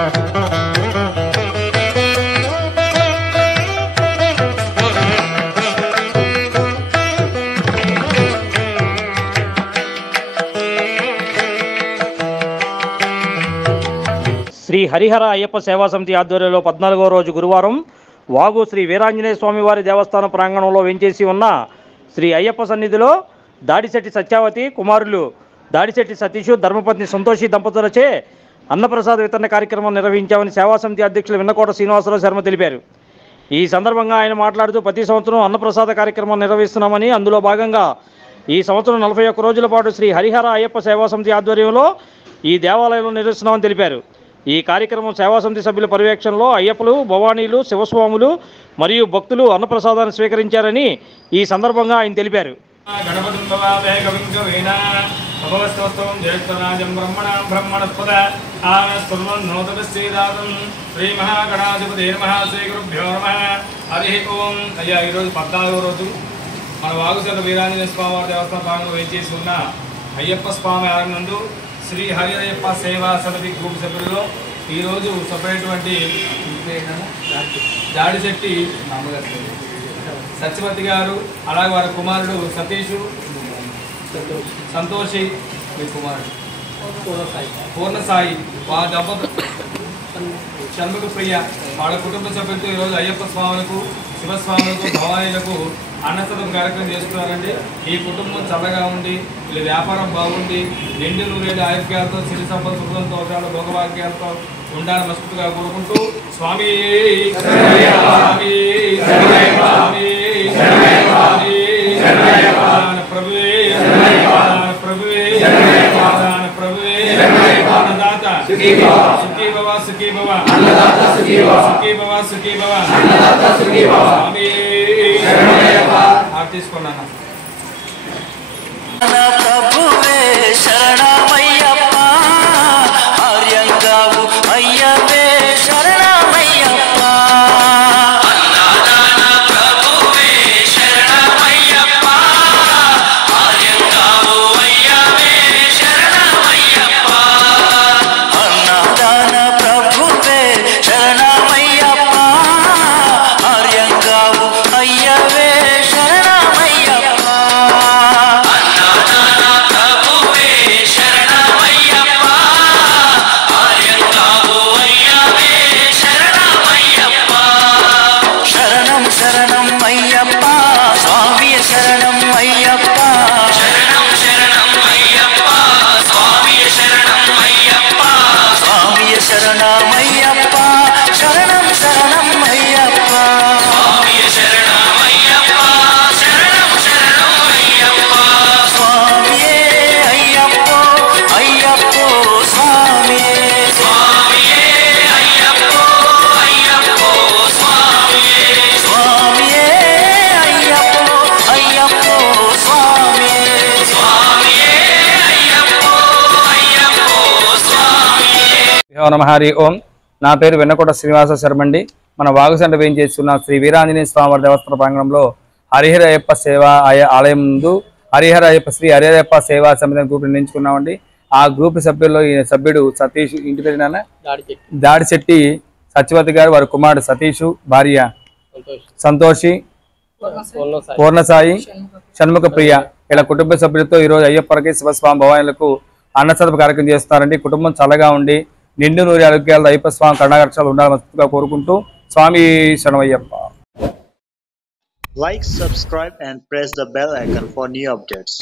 శ్రీ హరిహర అయ్యప్ప సేవా సమితి ఆధ్వర్యంలో 14వ రోజు గురువారం వాగు శ్రీ వీరాంజనేయ స్వామివారి దేవస్థాన ప్రాంగణంలో వెంచేసి ఉన్న శ్రీ అయ్యప్ప సన్నిధిలో దాడిశెట్టి సత్యావతి కుమారులు దాడిశెట్టి సతీష్ ధర్మపత్ని సంతోషి దంపతులచే అన్నప్రసాద వితరణ కార్యక్రమం నిర్వహించామని సేవా సమితి అధ్యక్షులు విన్నకోట శ్రీనివాసరావు శర్మ తెలిపారు. ఈ సందర్భంగా ఆయన మాట్లాడుతూ ప్రతి సంవత్సరం అన్నప్రసాద కార్యక్రమం నిర్వహిస్తున్నామని, అందులో భాగంగా ఈ సంవత్సరం 41 రోజుల పాటు శ్రీ హరిహర అయ్యప్ప సేవా సమితి ఆధ్వర్యంలో ఈ దేవాలయంలో నిర్వహిస్తున్నామని తెలిపారు. ఈ కార్యక్రమం సేవా సమితి సభ్యుల పర్యవేక్షణలో అయ్యప్పలు, భవానీలు, శివస్వాములు మరియు భక్తులు అన్నప్రసాదాన్ని స్వీకరించారని ఈ సందర్భంగా ఆయన తెలిపారు. మన వాగుశెట్టి వీరాంజనేయ స్వామి వారి దేవస్థాన ప్రాంగణంలో వేచేసి ఉన్న అయ్యప్ప స్వామి ఆలయం నందు శ్రీ హరిహరయ్యప్ప సేవా సమితి గ్రూప్ సభ్యులలో ఈరోజు సపరేటువంటి దాడిశెట్టి సత్యవతి గారు, అలాగే వారి కుమారుడు సతీష్, సంతోషి, మీ కుమారుడు పూర్ణసాయి, వాళ్ళ దంపతులు షణ్ముఖ ప్రియ, వాళ్ళ కుటుంబ సభ్యులతో ఈరోజు అయ్యప్ప స్వాములకు, శివస్వాములకు, భవానీలకు అన్నసదం కార్యక్రమం చేస్తున్నారండి. ఈ కుటుంబం చల్లగా ఉండి, వీళ్ళ వ్యాపారం బాగుండి, నిండు నూరేళ్ళ ఆరోగ్యాలతో, సిరి సంపద, సుఖం, తోటాలు, భోగభాగ్యాలతో ఉండాలని మనస్ఫూర్తిగా కోరుకుంటూ స్వామి స్వామి స్వామి ప్రభువే ప్రభువే ప్రభువే అన్నదాత సుఖీ భవ సుఖీ భవ సుఖీ భవ సుఖీ భవ స్వామి తీసుకున్నాను. ప్రభువే శరణమయ్యప్ప, ఆర్యంగావు అయ్యవే శరణమయ్యప్ప, అన్నదాన ప్రభువే శరణమయ్యప్ప, ఆర్యంగావు అయ్యవే శరణమయ్యప్ప, అన్నదాన ప్రభువే శరణమయ్యప్ప, ఆర్యంగావు అయ్యవే నమః. ఓం. నా పేరు వెన్నకోట శ్రీనివాస శర్మండి. మన వాగుసెంట వేయించేస్తున్న శ్రీ వీరాంజనేయ స్వామివారి దేవస్థాన ప్రాంగణంలో హరిహర అయ్యప్ప సేవా ఆలయం ముందు హరిహర అయ్యప్ప శ్రీ హరిహర అయ్యప్ప సేవా సమితి గ్రూప్ నిర్ణయించుకున్నామండి. ఆ గ్రూప్ సభ్యుల్లో ఈ సభ్యుడు సతీష్, ఇంటి పేరు దాడిశెట్టి సత్యవతి గారు, వారి కుమారుడు సతీష్, భార్య సంతోషి, పూర్ణసాయి, షణ్ముఖ ప్రియ, ఇలా కుటుంబ సభ్యులతో ఈరోజు అయ్యప్పకి, శివస్వామి భవానులకు అన్నసదపు కార్యక్రమం చేస్తున్నారండి. కుటుంబం చల్లగా ఉండి నిండు నూరి ఆరోగ్యాలతో అయ్యప్ప స్వామి కరుణాకటాక్షాలు ఉండాలని కోరుకుంటూ స్వామి శరణమయ్యప్ప. Like, subscribe and press the bell icon for new updates.